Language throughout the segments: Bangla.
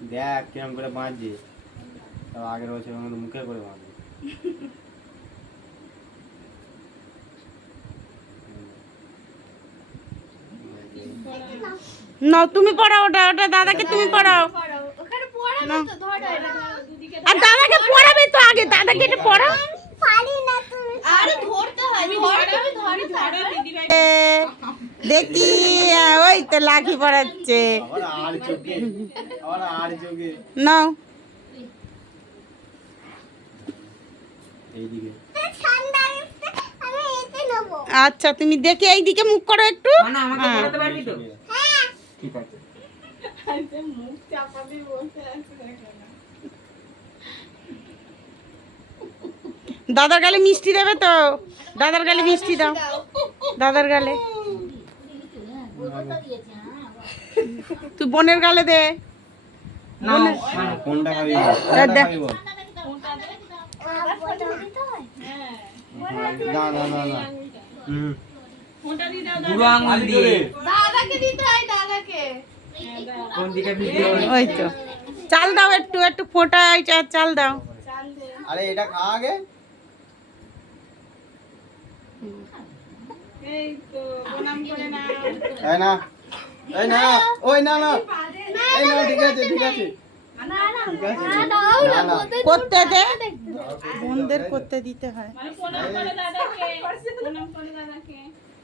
দেখ কেমন করে বাঁধছে, তার আগের বছর মুখে করে বাঁধছে। না তুমি পড়াও, ওটা ওটা দাদাকে তুমি পড়াও। আর দাদাকে পড়াবে তো আগে, দাদাকে এটা পড়াও। দেখি ওই তো লাঠি পড়াচ্ছে। নাও আচ্ছা তুমি দেখে এইদিকে মুখ করো একটু। ঠিক আছে। দাদার গালে মিষ্টি দেবে তো, দাদার গালে মিষ্টি দাও, দাদার গালে। তুই বোনের গালে দে। কোনটা খাবি? না না না না, বুড়ো আঙুল দিয়ে দাদাকে দিতে হয়, দাদাকে। কোন দিকে ভিডিও? ওই তো চাল দাও, একটু একটু ফোঁটা চাল দাও। আরে এটা খা আগে। এই তো প্রণাম করে না। এই না, এই না, ওই না না, এই না, ঠিক আছে ঠিক আছে ঠিক আছে। না না করতে দে, বোনদের করতে দিতে হয়। মানে প্রণাম করে দাদাকে, প্রণাম করে দাদাকে,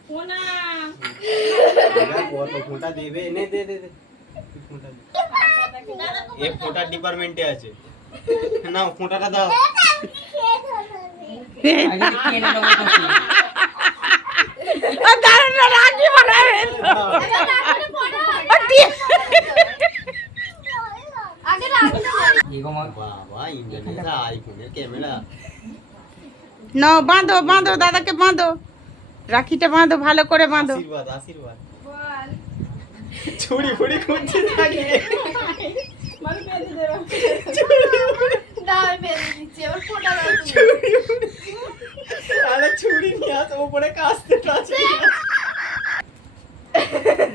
প্রণাম। কত ফোঁটা দেবে, এনে দে দে দে ফোঁটা দে। এই ফোঁটা ডিপার্টমেন্টে আছে, না ফোঁটাটা দাও। আগে খেয়ে নেবো তো। রাখি বানাবে আগে রাখতে হবে। বাবা ইন্টারনেট আইফোনের ক্যামেরা। নাও বাঁধো বাঁধো, দাদাকে বাঁধো, রাখিটা বাঁধো, ভালো করে বাঁধো। আশীর্বাদ আশীর্বাদ। বল। ছুরি ফুড়ি খুঁজছে নাকি? মানে বেঁধে দেবো। দাও বেঁধে দিচ্ছি, এবার ফোঁটা দাও তুমি। আরে ছুরি নিয়ে আসো, উপরে কাস্তে আছে।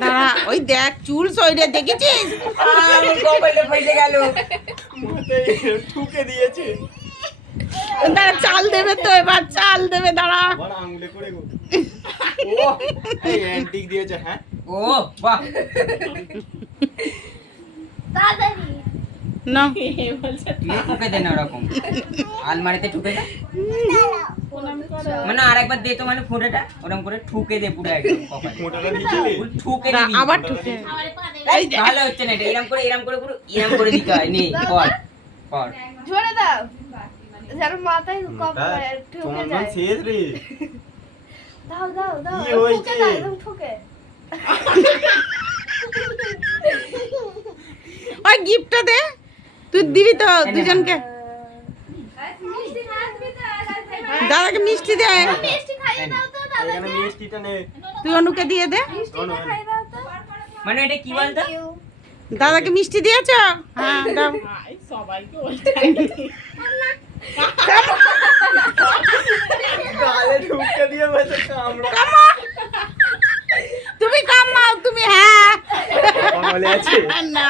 দাঁড়া, ওই দেখ চুল সইরে দেখেছিস? আমার কপালে ফেটে গেল। মুখে ঠুকে দিয়েছে। দাঁড়া চাল দেবে তো, এবার চাল দেবে, দাঁড়া। আবার আঙুলে করে গো। ও এই অ্যান্টিক দিয়েছে। হ্যাঁ ও বাহ, তাড়াতাড়ি। না তুই ঠুকে দে না ওরকম, আলমারিতে ঠুকে দে। প্রণাম করো। মানে আরেকবার দে তো, মানে ফোঁটাটা ওরকম করে ঠুকে দে পুরো একদম কপালে। ফোঁটাটা দিয়েছিলে? ঠুকে না, দিবি। আবার ঠুকে। এই ভালো হচ্ছে না এটা, এরকম করে পুরো এরকম করে দিতে হয়। নে কর কর। জোরে দাও, যেন মাথায় কপ ঠুকে চন্দন যায়। শেষ রে। দাও দাও দাও, কি ঠুকে হয়েছে? দাও, একদম ঠুকে। ওই গিফটটা দে, তুই দিবি তো দুজনকে। দাদাকে মিষ্টি দে, মিষ্টি খাইয়ে দাও তো এখানে দাদাকে। মিষ্টিটা নে। তুই অনুকে দিয়ে দে। মিষ্টিটা খাইয়ে দাও তো। মানে এটা কি বলতো? Thank you. দাদাকে মিষ্টি দিয়েছ? হ্যাঁ দাও। গালে ঢুকে দিয়ে বসে কামড়া। তুমি কামাও, তুমি হ্যাঁ বলে আছে না